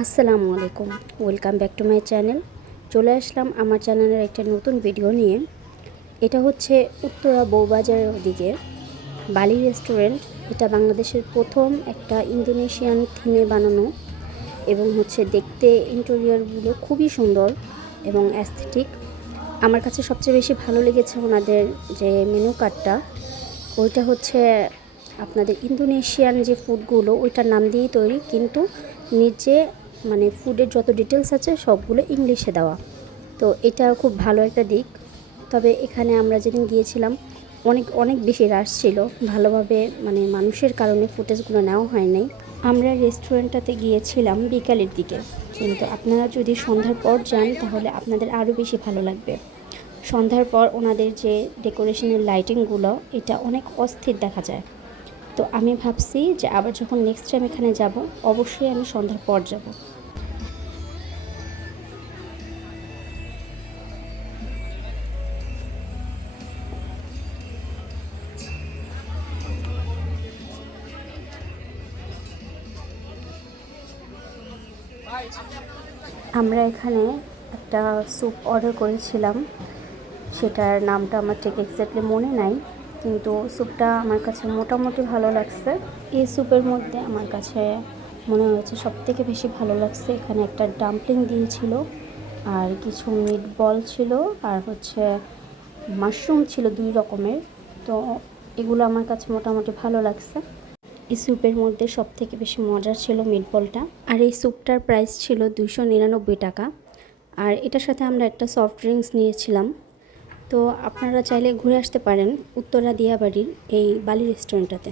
আসসালামু আলাইকুম। Welcome back to my channel চলে আসলাম আমার চ্যানেলের একটা নতুন ভিডিও নিয়ে। এটা হচ্ছে উত্তরা বউবাজারের ওদিকে। বালি রেস্টুরেন্ট এটা বাংলাদেশের প্রথম একটা ইন্দোনেশিয়ান থিমে বানানো। এবং হচ্ছে দেখতে ইন্টেরিয়রগুলো খুবই সুন্দর এবং অ্যাস্থেটিক আমার কাছে সবচেয়ে বেশি ভালো লেগেছে ওনাদের যে মেনু কার্ডটা ওইটা হচ্ছে আপনাদের ইন্দোনেশিয়ান যে ফুডগুলো ওইটার নাম দিয়েই তৈরি। কিন্তু নিচে মানে ফুডের যত ডিটেলস আছে, সবগুলো ইংলিশে দেওয়া। তো এটা খুব ভালো একটা দিক। তবে এখানে আমরা যেদিন গিয়েছিলাম, অনেক অনেক বেশি রাশ ছিল। ভালোভাবে মানে মানুষের কারণে ফুটেজগুলো নেওয়া হয় নাই। আমরা রেস্টুরেন্টটাতে গিয়েছিলাম বিকালের দিকে। কিন্তু আপনারা যদি সন্ধ্যার পর যান, তাহলে আপনাদের আরও বেশি ভালো লাগবে। সন্ধ্যার পর ওনাদের যে ডেকোরেশনের লাইটিংগুলো এটা অনেক অস্থির দেখা যায়। তো আমি ভাবছি যে আবার যখন নেক্সট টাইম এখানে যাব, অবশ্যই আমি সন্ধ্যার পর যাব। আমরা এখানে একটা স্যুপ অর্ডার করেছিলাম। সেটার নামটা আমার ঠিক এক্স্যাক্টলি মনে নাই। কিন্তু স্যুপটা আমার কাছে মোটামুটি ভালো লাগছে। এই স্যুপের মধ্যে আমার কাছে মনে হয়েছে সব থেকে বেশি ভালো লাগছে। এখানে একটা ডাম্পলিং দিয়েছিল, আর কিছু মিট বল ছিল, আর হচ্ছে মাশরুম ছিল দুই রকমের। তো এগুলো আমার কাছে মোটামুটি ভালো লাগছে। এই স্যুপের মধ্যে সব থেকে বেশি মজার ছিল মিট বলটা আর এই স্যুপটার প্রাইস ছিল দুশো নিরানব্বই টাকা। আর এটার সাথে আমরা একটা সফট ড্রিঙ্কস নিয়েছিলাম। তো আপনারা চাইলে ঘুরে আসতে পারেন উত্তরা দিয়াবাড়ির এই বালি রেস্টুরেন্টটাতে